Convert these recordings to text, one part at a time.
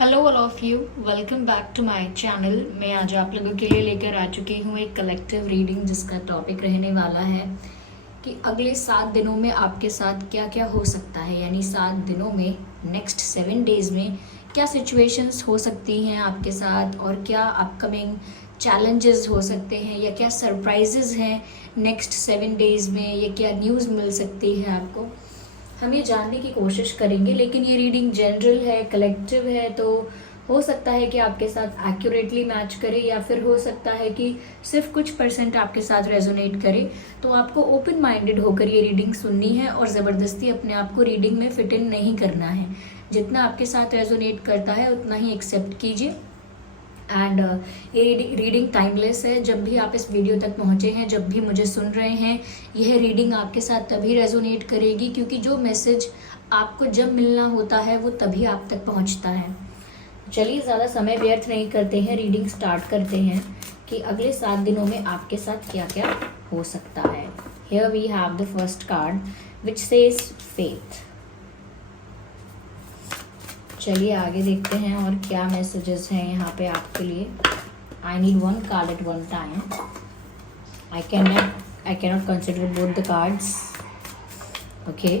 Hello all of you, welcome back to my channel. मैं आज आप लोगों के लिए लेकर आ चुकी हूँ एक कलेक्टिव रीडिंग जिसका टॉपिक रहने वाला है कि अगले 7 दिनों में आपके साथ क्या क्या हो सकता है। यानी 7 दिनों में, नेक्स्ट 7 डेज़ में क्या सिचुएशंस हो सकती हैं आपके साथ और क्या अपकमिंग चैलेंजेस हो सकते हैं या क्या सरप्राइजेज हैं नेक्स्ट 7 डेज़ में, या क्या न्यूज़ मिल सकती है आपको। हम ये जानने की कोशिश करेंगे, लेकिन ये रीडिंग जनरल है, कलेक्टिव है, तो हो सकता है कि आपके साथ एक्यूरेटली मैच करे या फिर हो सकता है कि सिर्फ कुछ परसेंट आपके साथ रेजोनेट करे। तो आपको ओपन माइंडेड होकर ये रीडिंग सुननी है और ज़बरदस्ती अपने आप को रीडिंग में फिट इन नहीं करना है। जितना आपके साथ रेजोनेट करता है उतना ही एक्सेप्ट कीजिए। एंड ये रीडिंग टाइमलेस है। जब भी आप इस वीडियो तक पहुँचे हैं, जब भी मुझे सुन रहे हैं, यह रीडिंग आपके साथ तभी रेजोनेट करेगी क्योंकि जो मैसेज आपको जब मिलना होता है वो तभी आप तक पहुँचता है। चलिए ज़्यादा समय व्यर्थ नहीं करते हैं, रीडिंग स्टार्ट करते हैं कि अगले 7 दिनों में आपके साथ क्या क्या हो सकता है। Here we have the first card which says faith. चलिए आगे देखते हैं और क्या मैसेजेस हैं यहाँ पे आपके लिए। I need one card at one time. I cannot consider both the cards. Okay,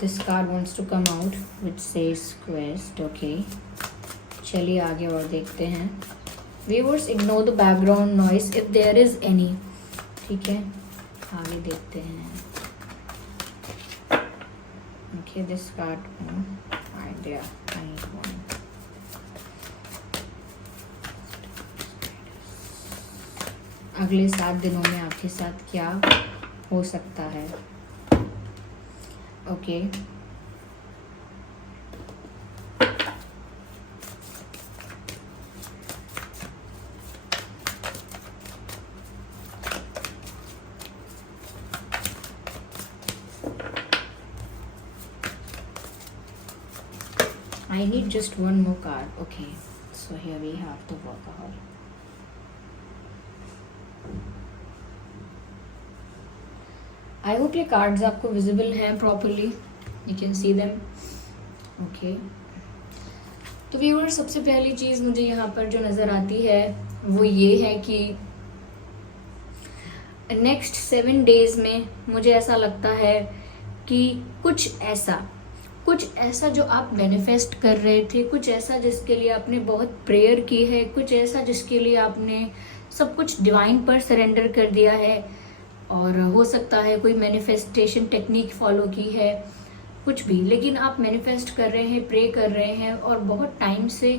this card wants to come out which says quest. Okay, चलिए आगे और देखते हैं। Viewers, ignore the background noise if there is any. ठीक है, आगे देखते हैं। Okay, this card, idea, I need one. अगले 7 दिनों में आपके साथ क्या हो सकता है। Okay, I need just one more card. Okay, so here we have the workaholic. I hope ये cards आपको visible हैं properly. You can see them. Okay. तो व्यूअर, सबसे पहली चीज़ मुझे यहाँ पर जो नज़र आती है वो ये है कि नेक्स्ट 7 डेज़ में मुझे ऐसा लगता है कि कुछ ऐसा जो आप मैनिफेस्ट कर रहे थे, कुछ ऐसा जिसके लिए आपने बहुत प्रेयर की है, कुछ ऐसा जिसके लिए आपने सब कुछ डिवाइन पर सरेंडर कर दिया है, और हो सकता है कोई मैनिफेस्टेशन टेक्निक फॉलो की है, कुछ भी, लेकिन आप मैनिफेस्ट कर रहे हैं, प्रे कर रहे हैं और बहुत टाइम से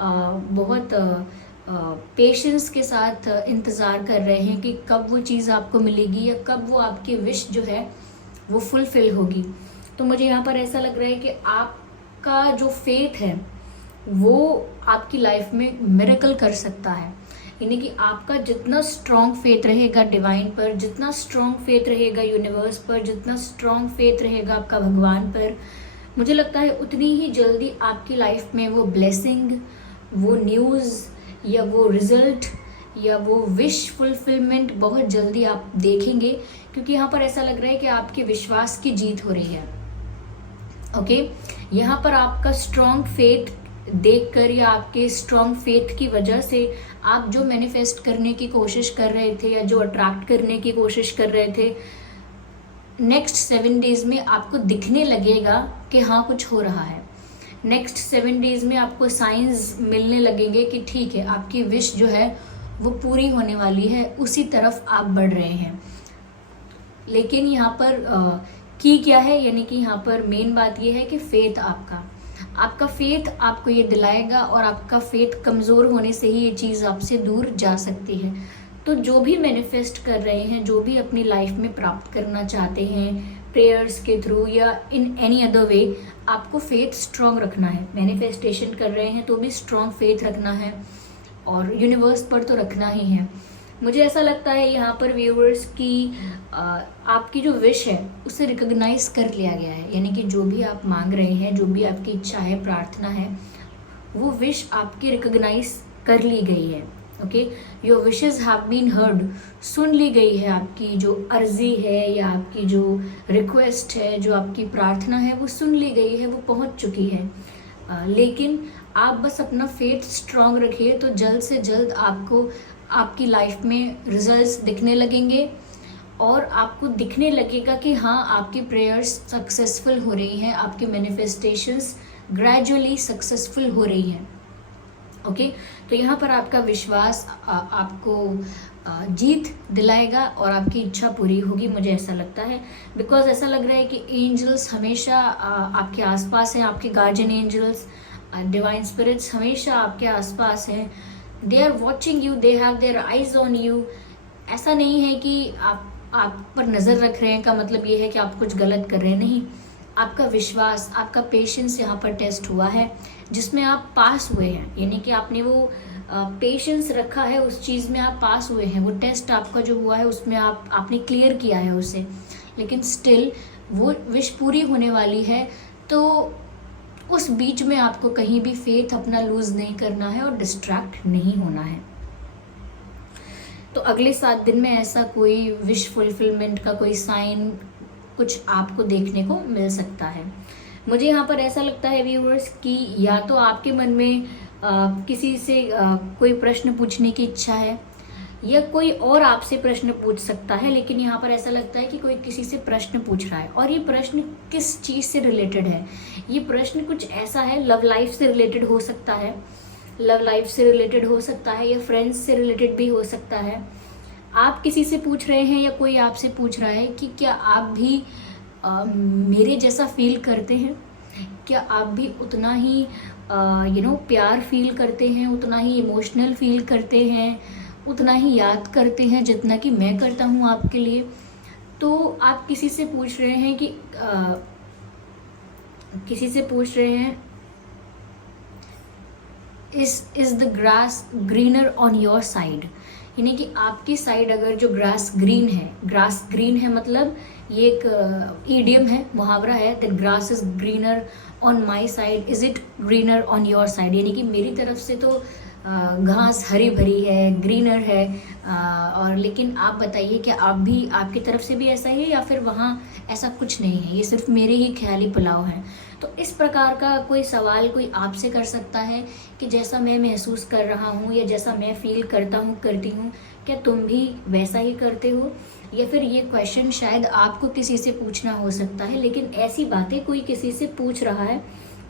बहुत पेशेंस के साथ इंतज़ार कर रहे हैं कि कब वो चीज़ आपको मिलेगी या कब वो आपकी विश जो है वो फुलफिल होगी। तो मुझे यहाँ पर ऐसा लग रहा है कि आपका जो फेथ है वो आपकी लाइफ में मिरेकल कर सकता है। यानी कि आपका जितना स्ट्रॉन्ग फेथ रहेगा डिवाइन पर, जितना स्ट्रॉन्ग फेथ रहेगा यूनिवर्स पर, जितना स्ट्रॉन्ग फेथ रहेगा आपका भगवान पर, मुझे लगता है उतनी ही जल्दी आपकी लाइफ में वो ब्लेसिंग, वो न्यूज़ या वो रिजल्ट या वो विश फुलफिलमेंट बहुत जल्दी आप देखेंगे, क्योंकि यहाँ पर ऐसा लग रहा है कि आपके विश्वास की जीत हो रही है। ओके, यहाँ पर आपका स्ट्रॉन्ग फेथ देखकर या आपके स्ट्रॉन्ग फेथ की वजह से आप जो मैनिफेस्ट करने की कोशिश कर रहे थे या जो अट्रैक्ट करने की कोशिश कर रहे थे, नेक्स्ट 7 डेज़ में आपको दिखने लगेगा कि हाँ कुछ हो रहा है। नेक्स्ट 7 डेज़ में आपको साइंस मिलने लगेंगे कि ठीक है, आपकी विश जो है वो पूरी होने वाली है, उसी तरफ आप बढ़ रहे हैं। लेकिन यहाँ पर की क्या है, यानी कि यहाँ पर मेन बात ये है कि फेथ आपका फेथ आपको ये दिलाएगा, और आपका फेथ कमज़ोर होने से ही ये चीज़ आपसे दूर जा सकती है। तो जो भी मैनिफेस्ट कर रहे हैं, जो भी अपनी लाइफ में प्राप्त करना चाहते हैं प्रेयर्स के थ्रू या इन एनी अदर वे, आपको फेथ स्ट्रॉन्ग रखना है। मैनिफेस्टेशन कर रहे हैं तो भी स्ट्रॉन्ग फेथ रखना है और यूनिवर्स पर तो रखना ही है। मुझे ऐसा लगता है यहाँ पर व्यूअर्स की आपकी जो विश है उसे रिकॉग्नाइज कर लिया गया है। यानी कि जो भी आप मांग रहे हैं, जो भी आपकी इच्छा है, प्रार्थना है, वो विश आपकी रिकॉग्नाइज कर ली गई है। Okay, your wishes have been heard, सुन ली गई है, आपकी जो अर्जी है या आपकी जो रिक्वेस्ट है, जो आपकी प्रार्थना है वो सुन ली गई है, वो पहुंच चुकी है। लेकिन आप बस अपना फेथ स्ट्रांग रखिए, तो जल्द से जल्द आपको आपकी लाइफ में रिजल्ट्स दिखने लगेंगे और आपको दिखने लगेगा कि हाँ, आपकी प्रेयर्स सक्सेसफुल हो रही हैं, आपके मैनिफेस्टेशंस ग्रेजुअली सक्सेसफुल हो रही हैं। ओके, तो यहाँ पर आपका विश्वास आपको जीत दिलाएगा और आपकी इच्छा पूरी होगी, मुझे ऐसा लगता है। बिकॉज ऐसा लग रहा है कि एंजल्स हमेशा आपके आसपास हैं, आपके गार्जियन एंजल्स, डिवाइन स्पिरिट्स हमेशा आपके आसपास हैं। They are watching you, they have their eyes on you. ऐसा नहीं है कि आप पर नज़र रख रहे हैं का मतलब ये है कि आप कुछ गलत कर रहे हैं, नहीं। आपका विश्वास, आपका पेशेंस यहाँ पर टेस्ट हुआ है, जिसमें आप पास हुए हैं, यानी कि आपने वो पेशेंस रखा है, उस चीज़ में आप पास हुए हैं। वो टेस्ट आपका जो हुआ है उसमें आपने क्लियर किया है उसे, लेकिन स्टिल वो विश पूरी होने वाली है। तो उस बीच में आपको कहीं भी फेथ अपना लूज नहीं करना है और डिस्ट्रैक्ट नहीं होना है। तो अगले 7 दिन में ऐसा कोई विश फुलफिलमेंट का कोई साइन कुछ आपको देखने को मिल सकता है। मुझे यहाँ पर ऐसा लगता है व्यूअर्स कि या तो आपके मन में किसी से कोई प्रश्न पूछने की इच्छा है, या कोई और आपसे प्रश्न पूछ सकता है, लेकिन यहाँ पर ऐसा लगता है कि कोई किसी से प्रश्न पूछ रहा है। और ये प्रश्न किस चीज़ से रिलेटेड है? ये प्रश्न कुछ ऐसा है, लव लाइफ से रिलेटेड हो सकता है, लव लाइफ से रिलेटेड हो सकता है, या फ्रेंड्स से रिलेटेड भी हो सकता है। आप किसी से पूछ रहे हैं या कोई आपसे पूछ रहा है कि क्या आप भी मेरे जैसा फील करते हैं, क्या आप भी उतना ही प्यार फील करते हैं, उतना ही इमोशनल फील करते हैं, उतना ही याद करते हैं जितना कि मैं करता हूँ आपके लिए। तो आप किसी से पूछ रहे हैं कि किसी से पूछ रहे हैं is the grass greener on your side, यानी कि आपकी साइड अगर जो ग्रास ग्रीन है मतलब ये एक ईडियम है, मुहावरा है, that grass is greener on my side, is it greener on your side, यानी कि मेरी तरफ से तो घास हरी भरी है, ग्रीनर है, और लेकिन आप बताइए कि आप भी, आपकी तरफ से भी ऐसा है या फिर वहाँ ऐसा कुछ नहीं है, ये सिर्फ मेरे ही ख्याली पुलाव हैं। तो इस प्रकार का कोई सवाल कोई आपसे कर सकता है कि जैसा मैं महसूस कर रहा हूँ या जैसा मैं फील करता हूँ, करती हूँ, क्या तुम भी वैसा ही करते हो? या फिर ये क्वेश्चन शायद आपको किसी से पूछना हो सकता है, लेकिन ऐसी बातें कोई किसी से पूछ रहा है,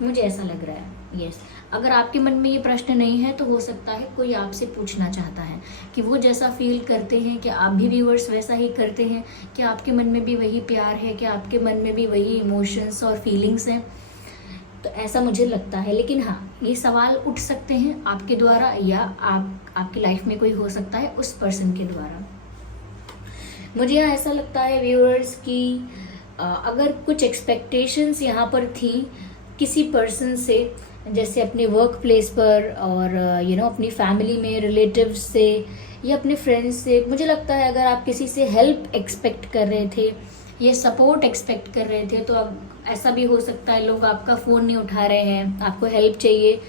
मुझे ऐसा लग रहा है। यस, अगर आपके मन में ये प्रश्न नहीं है तो हो सकता है कोई आपसे पूछना चाहता है कि वो जैसा फील करते हैं, क्या आप भी व्यूअर्स वैसा ही करते हैं, क्या आपके मन में भी वही प्यार है, क्या आपके मन में भी वही इमोशंस और फीलिंग्स हैं? तो ऐसा मुझे लगता है। लेकिन हाँ, ये सवाल उठ सकते हैं आपके द्वारा, या आपकी लाइफ में कोई हो सकता है उस पर्सन के द्वारा। मुझे यहाँ ऐसा लगता है व्यूअर्स कि अगर कुछ एक्सपेक्टेशंस यहाँ पर थी किसी पर्सन से, जैसे अपने वर्क प्लेस पर और अपनी फैमिली में, रिलेटिव्स से या अपने फ्रेंड्स से, मुझे लगता है अगर आप किसी से हेल्प एक्सपेक्ट कर रहे थे या सपोर्ट एक्सपेक्ट कर रहे थे, तो अब ऐसा भी हो सकता है लोग आपका फ़ोन नहीं उठा रहे हैं, आपको हेल्प चाहिए,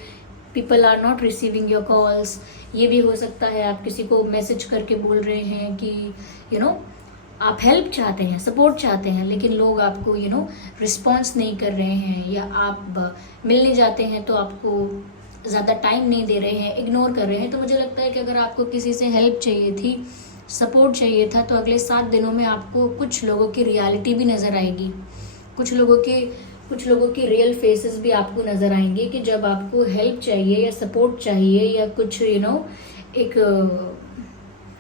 people are not receiving your calls. ये भी हो सकता है आप किसी को मैसेज करके बोल रहे हैं कि आप हेल्प चाहते हैं, सपोर्ट चाहते हैं, लेकिन लोग आपको रिस्पॉन्स नहीं कर रहे हैं, या आप मिलने जाते हैं तो आपको ज़्यादा टाइम नहीं दे रहे हैं, इग्नोर कर रहे हैं। तो मुझे लगता है कि अगर आपको किसी से हेल्प चाहिए थी, सपोर्ट चाहिए था, तो अगले 7 दिनों में आपको कुछ लोगों की रियलिटी भी नज़र आएगी, कुछ लोगों की रियल फेसेस भी आपको नज़र आएंगे कि जब आपको हेल्प चाहिए या सपोर्ट चाहिए या कुछ एक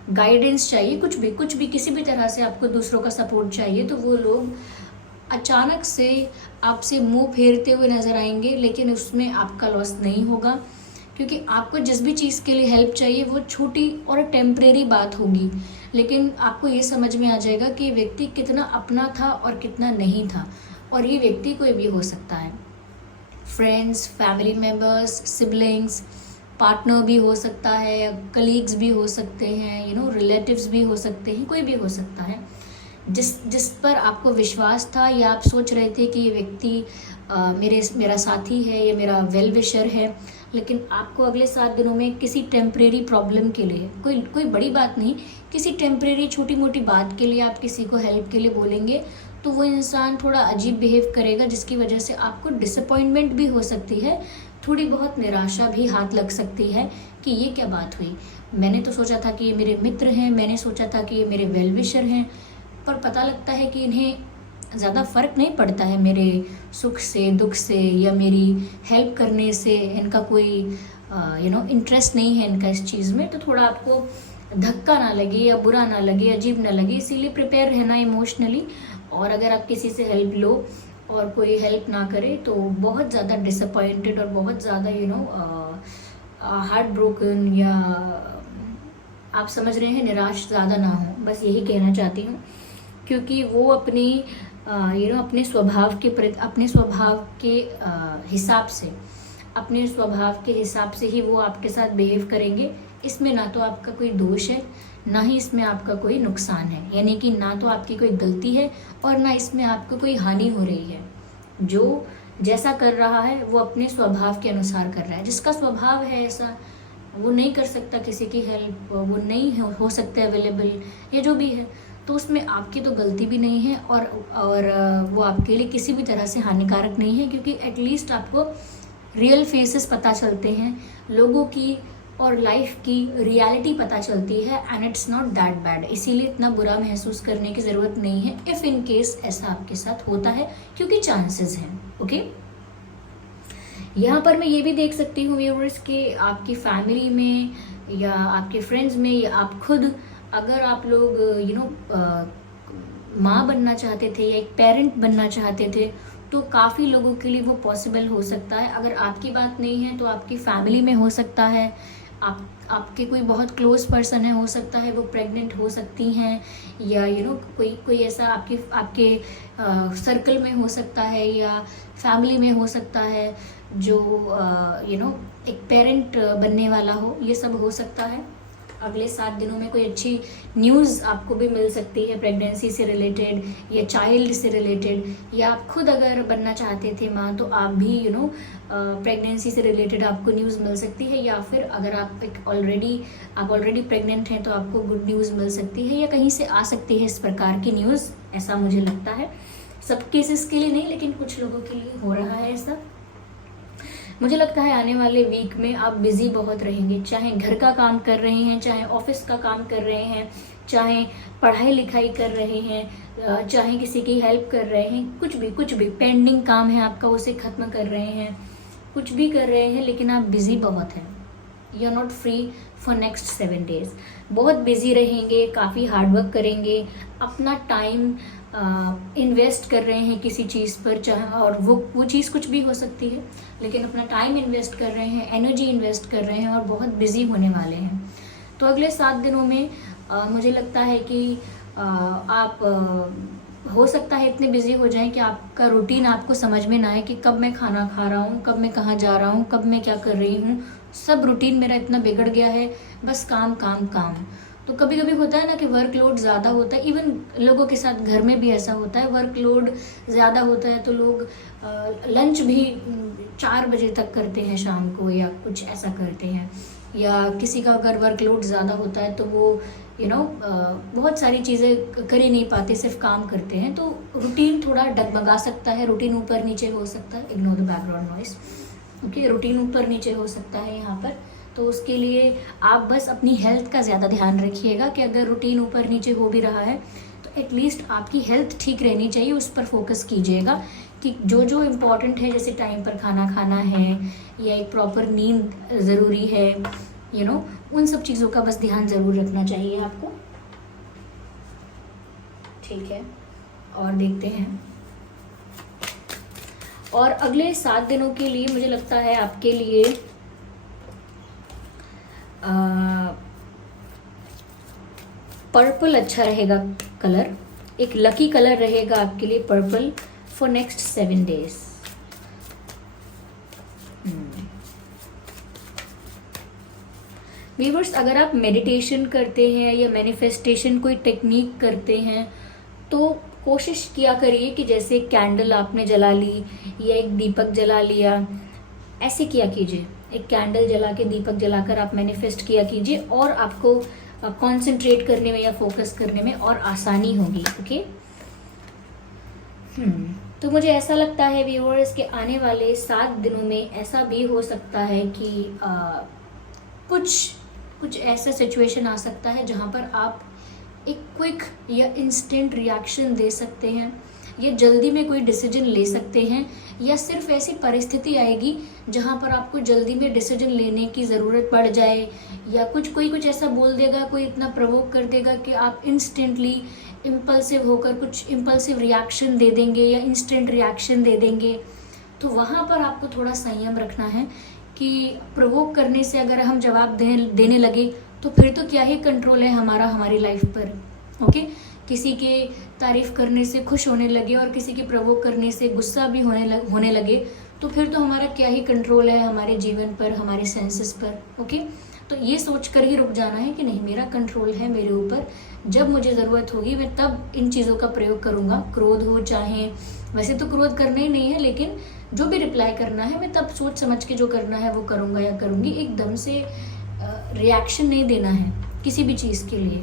गाइडेंस चाहिए, कुछ भी किसी भी तरह से आपको दूसरों का सपोर्ट चाहिए, तो वो लोग अचानक से आपसे मुंह फेरते हुए नज़र आएंगे। लेकिन उसमें आपका लॉस नहीं होगा, क्योंकि आपको जिस भी चीज़ के लिए हेल्प चाहिए वो छोटी और टेम्परेरी बात होगी, लेकिन आपको ये समझ में आ जाएगा कि व्यक्ति कितना अपना था और कितना नहीं था। और ये व्यक्ति कोई भी हो सकता है, friends, family members, siblings, partner भी हो सकता है, कलीग्स भी हो सकते हैं, रिलेटिव्स भी हो सकते हैं, कोई भी हो सकता है जिस पर आपको विश्वास था, या आप सोच रहे थे कि ये व्यक्ति मेरा साथी है या मेरा वेल विशर है, लेकिन आपको अगले 7 दिनों में किसी टेम्परेरी प्रॉब्लम के लिए, कोई बड़ी बात नहीं, किसी टेम्परेरी छोटी मोटी बात के लिए आप किसी को हेल्प के लिए बोलेंगे तो वो इंसान थोड़ा अजीब बिहेव करेगा, जिसकी वजह से आपको डिसअपॉइंटमेंट भी हो सकती है, थोड़ी बहुत निराशा भी हाथ लग सकती है कि ये क्या बात हुई, मैंने तो सोचा था कि ये मेरे मित्र हैं, मैंने सोचा था कि ये मेरे वेल विशर हैं, पर पता लगता है कि इन्हें ज़्यादा फ़र्क नहीं पड़ता है मेरे सुख से, दुख से, या मेरी हेल्प करने से इनका कोई इंटरेस्ट नहीं है इनका इस चीज़ में। तो थोड़ा आपको धक्का ना लगे या बुरा ना लगे, अजीब ना लगे, इसीलिए प्रिपेयर रहना इमोशनली। और अगर आप किसी से हेल्प लो और कोई हेल्प ना करे तो बहुत ज़्यादा डिसअपॉइंटेड और बहुत ज़्यादा हार्ट ब्रोकन, या आप समझ रहे हैं, निराश ज़्यादा ना हो, बस यही कहना चाहती हूँ। क्योंकि वो अपनी अपने स्वभाव के हिसाब से, अपने स्वभाव के हिसाब से ही वो आपके साथ बिहेव करेंगे। इसमें ना तो आपका कोई दोष है, ना ही इसमें आपका कोई नुकसान है, यानी कि ना तो आपकी कोई गलती है और ना इसमें आपको कोई हानि हो रही है। जो जैसा कर रहा है वो अपने स्वभाव के अनुसार कर रहा है। जिसका स्वभाव है ऐसा, वो नहीं कर सकता किसी की हेल्प, वो नहीं हो सकता अवेलेबल, या जो भी है, तो उसमें आपकी तो गलती भी नहीं है और वो आपके लिए किसी भी तरह से हानिकारक नहीं है, क्योंकि एटलीस्ट आपको रियल फेसेस पता चलते हैं लोगों की और लाइफ की रियलिटी पता चलती है, and it's not that bad. इसीलिए इतना बुरा महसूस करने की ज़रूरत नहीं है इफ़ इन केस ऐसा आपके साथ होता है, क्योंकि चांसेस हैं। ओके, यहाँ पर मैं ये भी देख सकती हूँ व्यूअर्स कि आपकी फैमिली में या आपके फ्रेंड्स में या आप खुद, अगर आप लोग माँ बनना चाहते थे या एक पेरेंट बनना चाहते थे, तो काफ़ी लोगों के लिए वो पॉसिबल हो सकता है। अगर आपकी बात नहीं है तो आपकी फैमिली में हो सकता है, आपके कोई बहुत क्लोज पर्सन है, हो सकता है वो प्रेग्नेंट हो सकती हैं, या कोई ऐसा आपके सर्कल में हो सकता है या फैमिली में हो सकता है जो एक पेरेंट बनने वाला हो, ये सब हो सकता है। अगले 7 दिनों में कोई अच्छी न्यूज़ आपको भी मिल सकती है प्रेगनेंसी से रिलेटेड या चाइल्ड से रिलेटेड, या आप खुद अगर बनना चाहते थे माँ तो आप भी प्रेगनेंसी से रिलेटेड आपको न्यूज़ मिल सकती है, या फिर अगर आप ऑलरेडी प्रेग्नेंट हैं तो आपको गुड न्यूज़ मिल सकती है, या कहीं से आ सकती है इस प्रकार की न्यूज़, ऐसा मुझे लगता है। सब केसेस के लिए नहीं, लेकिन कुछ लोगों के लिए हो रहा है ऐसा। मुझे लगता है आने वाले वीक में आप बिजी बहुत रहेंगे, चाहे घर का काम कर रहे हैं, चाहे ऑफिस का काम कर रहे हैं, चाहे पढ़ाई लिखाई कर रहे हैं, चाहे किसी की हेल्प कर रहे हैं, कुछ भी पेंडिंग काम है आपका उसे ख़त्म कर रहे हैं, कुछ भी कर रहे हैं, लेकिन आप बिजी बहुत हैं। You are not free for next 7 days. बहुत बिजी रहेंगे, काफ़ी हार्डवर्क करेंगे, अपना टाइम इन्वेस्ट कर रहे हैं किसी चीज़ पर, चाहे और वो चीज़ कुछ भी हो सकती है, लेकिन अपना टाइम इन्वेस्ट कर रहे हैं, एनर्जी इन्वेस्ट कर रहे हैं और बहुत बिजी होने वाले हैं। तो अगले 7 दिनों में मुझे लगता है कि आप हो सकता है इतने बिजी हो जाएं कि आपका रूटीन आपको समझ में ना आए कि कब मैं खाना खा रहा हूँ, कब मैं कहाँ जा रहा हूँ, कब मैं क्या कर रही हूँ। सब रूटीन मेरा इतना बिगड़ गया है, बस काम काम काम। तो कभी कभी होता है ना कि वर्कलोड ज़्यादा होता है, इवन लोगों के साथ घर में भी ऐसा होता है, वर्कलोड ज़्यादा होता है तो लोग लंच भी 4 बजे तक करते हैं शाम को, या कुछ ऐसा करते हैं, या किसी का अगर वर्कलोड ज़्यादा होता है तो वो बहुत सारी चीज़ें कर ही नहीं पाते, सिर्फ काम करते हैं, तो रूटीन थोड़ा डगमगा सकता है, रूटीन ऊपर नीचे हो सकता है। Ignore the background noise. Okay, routine ऊपर नीचे हो सकता है यहाँ पर। तो उसके लिए आप बस अपनी हेल्थ का ज़्यादा ध्यान रखिएगा कि अगर रूटीन ऊपर नीचे हो भी रहा है तो एटलीस्ट आपकी हेल्थ ठीक रहनी चाहिए, उस पर फोकस कीजिएगा कि जो इम्पॉर्टेंट है, जैसे टाइम पर खाना खाना है या एक प्रॉपर नींद ज़रूरी है, उन सब चीज़ों का बस ध्यान ज़रूर रखना चाहिए आपको। ठीक है, और देखते हैं। और अगले 7 दिनों के लिए मुझे लगता है आपके लिए पर्पल अच्छा रहेगा कलर, एक लकी कलर रहेगा आपके लिए purple for next 7 days. Viewers, अगर आप मेडिटेशन करते हैं या मैनिफेस्टेशन कोई टेक्निक करते हैं तो कोशिश किया करिए कि जैसे कैंडल आपने जला ली या एक दीपक जला लिया, ऐसे किया कीजिए, एक कैंडल जला के, दीपक जलाकर आप मैनिफेस्ट किया कीजिए और आपको कंसंट्रेट करने में या फोकस करने में और आसानी होगी। ओके। तो मुझे ऐसा लगता है व्यूअर्स के आने वाले 7 दिनों में ऐसा भी हो सकता है कि कुछ ऐसा सिचुएशन आ सकता है जहाँ पर आप एक क्विक या इंस्टेंट रिएक्शन दे सकते हैं, या जल्दी में कोई डिसीजन ले सकते हैं, या सिर्फ ऐसी परिस्थिति आएगी जहाँ पर आपको जल्दी में डिसीजन लेने की ज़रूरत पड़ जाए, या कोई कुछ ऐसा बोल देगा, कोई इतना प्रवोक कर देगा कि आप इंस्टेंटली इम्पल्सिव होकर कुछ इम्पल्सिव रिएक्शन दे देंगे या इंस्टेंट रिएक्शन दे देंगे। तो वहाँ पर आपको थोड़ा संयम रखना है कि प्रवोक करने से अगर हम जवाब देने लगे तो फिर तो क्या ही कंट्रोल है हमारा हमारी लाइफ पर। ओके। किसी के तारीफ करने से खुश होने लगे और किसी के प्रवोक करने से गुस्सा भी होने लगे तो फिर तो हमारा क्या ही कंट्रोल है हमारे जीवन पर, हमारे सेंसेस पर। ओके। तो ये सोच कर ही रुक जाना है कि नहीं, मेरा कंट्रोल है मेरे ऊपर, जब मुझे ज़रूरत होगी मैं तब इन चीज़ों का प्रयोग करूँगा। क्रोध हो चाहे, वैसे तो क्रोध करना ही नहीं है, लेकिन जो भी रिप्लाई करना है मैं तब सोच समझ के जो करना है वो करूँगा या करूँगी। एकदम से रिएक्शन नहीं देना है किसी भी चीज़ के लिए।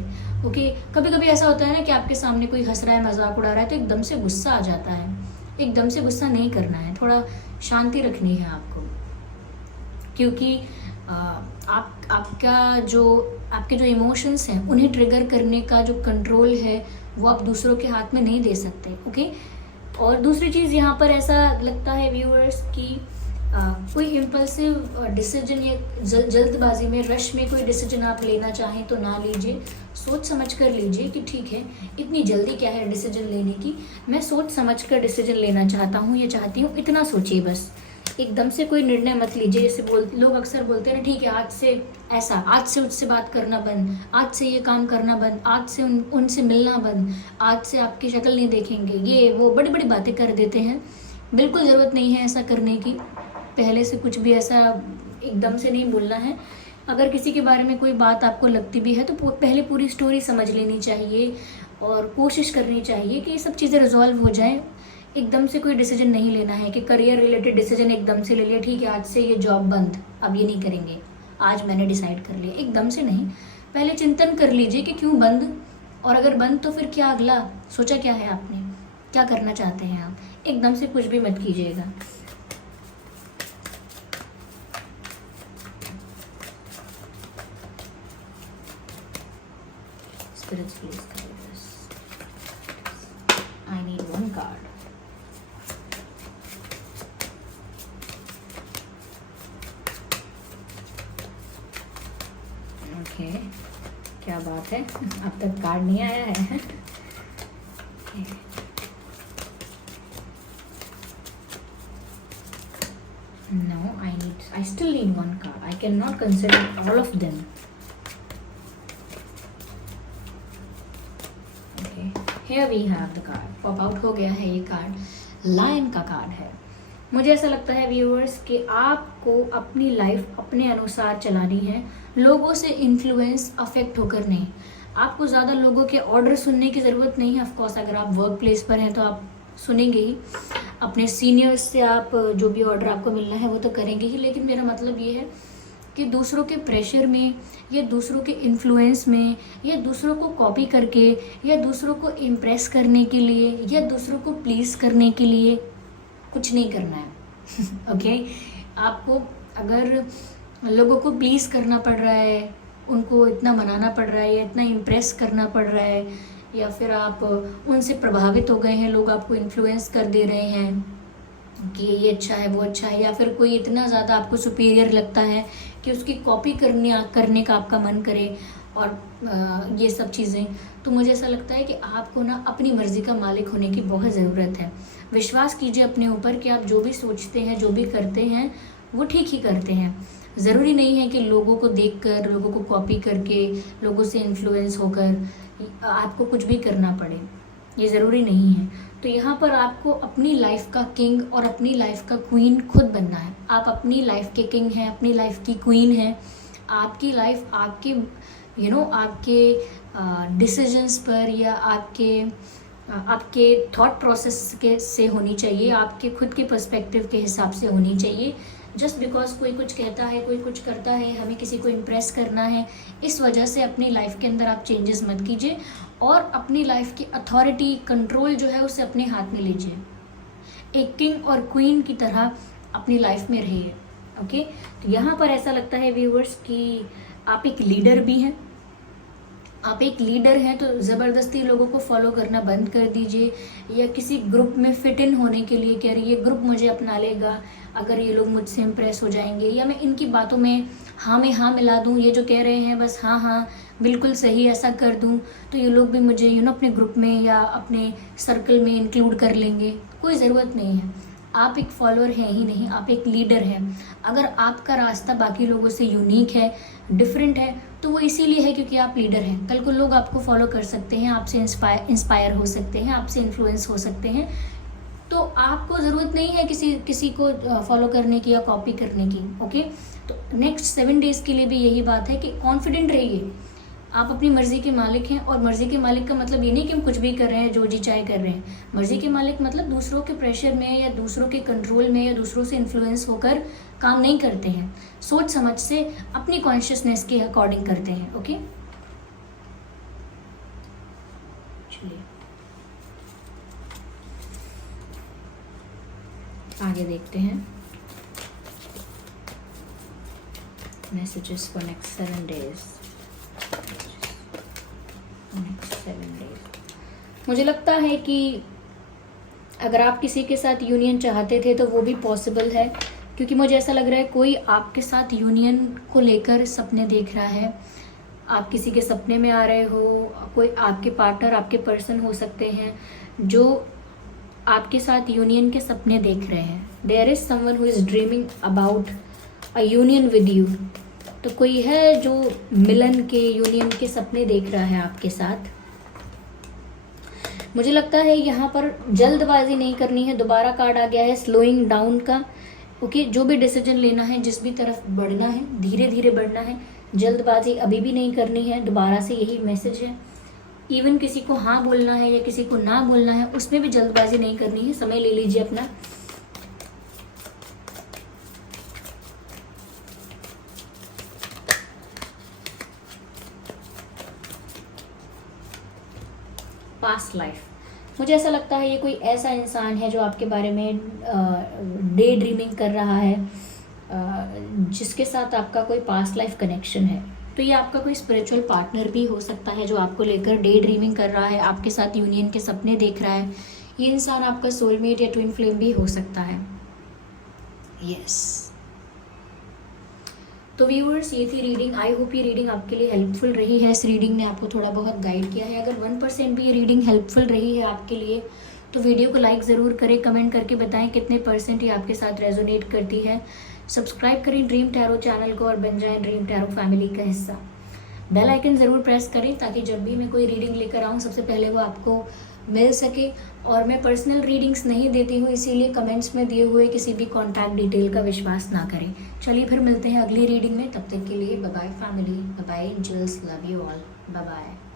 ओके। कभी कभी ऐसा होता है ना कि आपके सामने कोई हंस रहा है, मजाक उड़ा रहा है, तो एकदम से गुस्सा आ जाता है। एकदम से गुस्सा नहीं करना है, थोड़ा शांति रखनी है आपको, क्योंकि आपके जो इमोशंस हैं उन्हें ट्रिगर करने का जो कंट्रोल है वो आप दूसरों के हाथ में नहीं दे सकते। ओके। और दूसरी चीज़ यहाँ पर ऐसा लगता है व्यूअर्स कि कोई इम्पल्सिव डिसीजन या जल्दबाजी में, रश में कोई डिसीजन आप लेना चाहें तो ना लीजिए। सोच समझ कर लीजिए कि ठीक है, इतनी जल्दी क्या है डिसीजन लेने की, मैं सोच समझ कर डिसीजन लेना चाहता हूँ या चाहती हूँ, इतना सोचिए बस। एकदम से कोई निर्णय मत लीजिए। जैसे लोग अक्सर बोलते हैं ना, ठीक है आज से ऐसा, आज से उससे बात करना बंद, आज से ये काम करना बंद, आज से उनसे मिलना बंद, आज से आपकी शक्ल नहीं देखेंगे, ये वो बड़ी बड़ी बातें कर देते हैं। बिल्कुल ज़रूरत नहीं है ऐसा करने की। पहले से कुछ भी ऐसा एकदम से नहीं बोलना है। अगर किसी के बारे में कोई बात आपको लगती भी है तो पहले पूरी स्टोरी समझ लेनी चाहिए और कोशिश करनी चाहिए कि ये सब चीज़ें रिजॉल्व हो जाएं। एकदम से कोई डिसीजन नहीं लेना है कि करियर रिलेटेड डिसीजन एकदम से ले लिया, ठीक है आज से ये जॉब बंद, अब ये नहीं करेंगे, आज मैंने डिसाइड कर लिया। एकदम से नहीं, पहले चिंतन कर लीजिए कि क्यों बंद, और अगर बंद तो फिर क्या, अगला सोचा क्या है आपने, क्या करना चाहते हैं आप। एकदम से कुछ भी मत कीजिएगा। Spirits, please guide us. I need one card. Okay, क्या बात है, अब तक कार्ड नहीं आया है। No, I still need one card. I cannot consider all of them. Okay, here we have the card. Pop out हो गया है ये कार्ड, लायन का कार्ड है। मुझे ऐसा लगता है व्यूअर्स कि आपको अपनी लाइफ अपने अनुसार चलानी है, लोगों से इन्फ्लुएंस अफेक्ट होकर नहीं। आपको ज़्यादा लोगों के ऑर्डर सुनने की ज़रूरत नहीं है। ऑफकोर्स अगर आप वर्क प्लेस पर हैं तो आप सुनेंगे ही, अपने सीनियर्स से आप जो भी ऑर्डर आपको मिलना है वो तो करेंगे ही, लेकिन मेरा मतलब ये है कि दूसरों के प्रेशर में या दूसरों के इन्फ्लुएंस में या दूसरों को कॉपी करके या दूसरों को इम्प्रेस करने के लिए या दूसरों को प्लीज़ करने के लिए कुछ नहीं करना है। ओके। आपको अगर लोगों को प्लीज़ करना पड़ रहा है, उनको इतना मनाना पड़ रहा है या इतना इम्प्रेस करना पड़ रहा है, या फिर आप उनसे प्रभावित हो गए हैं, लोग आपको इन्फ्लुएंस कर दे रहे हैं कि ये अच्छा है वो अच्छा है, या फिर कोई इतना ज़्यादा आपको सुपीरियर लगता है कि उसकी कॉपी करने का आपका मन करे और ये सब चीज़ें, तो मुझे ऐसा लगता है कि आपको ना अपनी मर्ज़ी का मालिक होने की बहुत ज़रूरत है। विश्वास कीजिए अपने ऊपर कि आप जो भी सोचते हैं, जो भी करते हैं वो ठीक ही करते हैं। ज़रूरी नहीं है कि लोगों को देखकर, लोगों को कॉपी करके, लोगों से इन्फ्लुएंस होकर आपको कुछ भी करना पड़े, ये ज़रूरी नहीं है। तो यहाँ पर आपको अपनी लाइफ का किंग और अपनी लाइफ का क्वीन खुद बनना है। आप अपनी लाइफ के किंग हैं, अपनी लाइफ की क्वीन हैं। आपकी लाइफ आपके आपके डिसीजंस पर या आपके थॉट प्रोसेस से होनी चाहिए, आपके खुद के पर्सपेक्टिव के हिसाब से होनी चाहिए, जस्ट बिकॉज कोई कुछ कहता है, कोई कुछ करता है, हमें किसी को इम्प्रेस करना है, इस वजह से अपनी लाइफ के अंदर आप चेंजेस मत कीजिए और अपनी लाइफ की अथॉरिटी, कंट्रोल जो है उसे अपने हाथ में लीजिए। एक किंग और क्वीन की तरह अपनी लाइफ में रहिए। ओके, तो यहाँ पर ऐसा लगता है व्यूअर्स कि आप एक लीडर भी हैं। आप एक लीडर हैं तो ज़बरदस्ती लोगों को फॉलो करना बंद कर दीजिए, या किसी ग्रुप में फिट इन होने के लिए कि अरे ये ग्रुप मुझे अपना लेगा, अगर ये लोग मुझसे इम्प्रेस हो जाएंगे, या मैं इनकी बातों में हाँ मिला दूँ, ये जो कह रहे हैं बस हाँ बिल्कुल सही ऐसा कर दूँ तो ये लोग भी मुझे अपने ग्रुप में या अपने सर्कल में इंक्लूड कर लेंगे। कोई ज़रूरत नहीं है। आप एक फॉलोअर हैं ही नहीं, आप एक लीडर हैं। अगर आपका रास्ता बाकी लोगों से यूनिक है, डिफरेंट है, तो वो इसीलिए है क्योंकि आप लीडर हैं। कल को लोग आपको फॉलो कर सकते हैं, आपसे इंस्पायर हो सकते हैं, आपसे इन्फ्लुएंस हो सकते हैं। तो आपको ज़रूरत नहीं है किसी को फॉलो करने की या कॉपी करने की। ओके, तो नेक्स्ट 7 डेज़ के लिए भी यही बात है कि कॉन्फिडेंट रहिए। आप अपनी मर्जी के मालिक हैं, और मर्जी के मालिक का मतलब ये नहीं कि हम कुछ भी कर रहे हैं, जो जी चाहे कर रहे हैं। मर्जी के मालिक मतलब दूसरों के प्रेशर में या दूसरों के कंट्रोल में या दूसरों से इन्फ्लुएंस होकर काम नहीं करते हैं। सोच समझ से अपनी कॉन्शियसनेस के अकॉर्डिंग करते हैं। ओके, चलिए आगे देखते हैं मैसेजेस फॉर नेक्स्ट 7 डेज। मुझे लगता है कि अगर आप किसी के साथ यूनियन चाहते थे तो वो भी पॉसिबल है, क्योंकि मुझे ऐसा लग रहा है कोई आपके साथ यूनियन को लेकर सपने देख रहा है। आप किसी के सपने में आ रहे हो, कोई आपके पार्टनर, आपके पर्सन हो सकते हैं जो आपके साथ यूनियन के सपने देख रहे हैं। There is someone who is dreaming about a union with you. तो कोई है जो मिलन के, यूनियन के सपने देख रहा है आपके साथ। मुझे लगता है यहाँ पर जल्दबाजी नहीं करनी है। दोबारा कार्ड आ गया है स्लोइंग डाउन का। ओके, जो भी डिसीजन लेना है, जिस भी तरफ बढ़ना है, धीरे धीरे बढ़ना है, जल्दबाजी अभी भी नहीं करनी है। दोबारा से यही मैसेज है। इवन किसी को हाँ बोलना है या किसी को ना बोलना है, उसमें भी जल्दबाजी नहीं करनी है। समय ले लीजिए अपना। पास्ट लाइफ, मुझे ऐसा लगता है ये कोई ऐसा इंसान है जो आपके बारे में डे ड्रीमिंग कर रहा है, जिसके साथ आपका कोई पास्ट लाइफ कनेक्शन है। तो ये आपका कोई स्पिरिचुअल पार्टनर भी हो सकता है जो आपको लेकर डे ड्रीमिंग कर रहा है, आपके साथ यूनियन के सपने देख रहा है। ये इंसान आपका सोलमेट या ट्विन फ्लेम भी हो सकता है। यस, तो व्यूअर्स ये थी रीडिंग। आई होप ये रीडिंग आपके लिए हेल्पफुल रही है। इस रीडिंग ने आपको थोड़ा बहुत गाइड किया है। अगर 1% भी ये रीडिंग हेल्पफुल रही है आपके लिए तो वीडियो को लाइक ज़रूर करें, कमेंट करके बताएं कितने % ये आपके साथ रेजोनेट करती है। सब्सक्राइब करें ड्रीम टैरो चैनल को और बन जाएं ड्रीम टैरो फैमिली का हिस्सा। बेल आइकन ज़रूर प्रेस करें ताकि जब भी मैं कोई रीडिंग लेकर आऊँ सबसे पहले वो आपको मिल सके। और मैं पर्सनल रीडिंग्स नहीं देती हूँ, इसीलिए कमेंट्स में दिए हुए किसी भी कॉन्टैक्ट डिटेल का विश्वास ना करें। चलिए फिर मिलते हैं अगली रीडिंग में। तब तक के लिए bye bye family, bye bye angels, love you all, bye bye.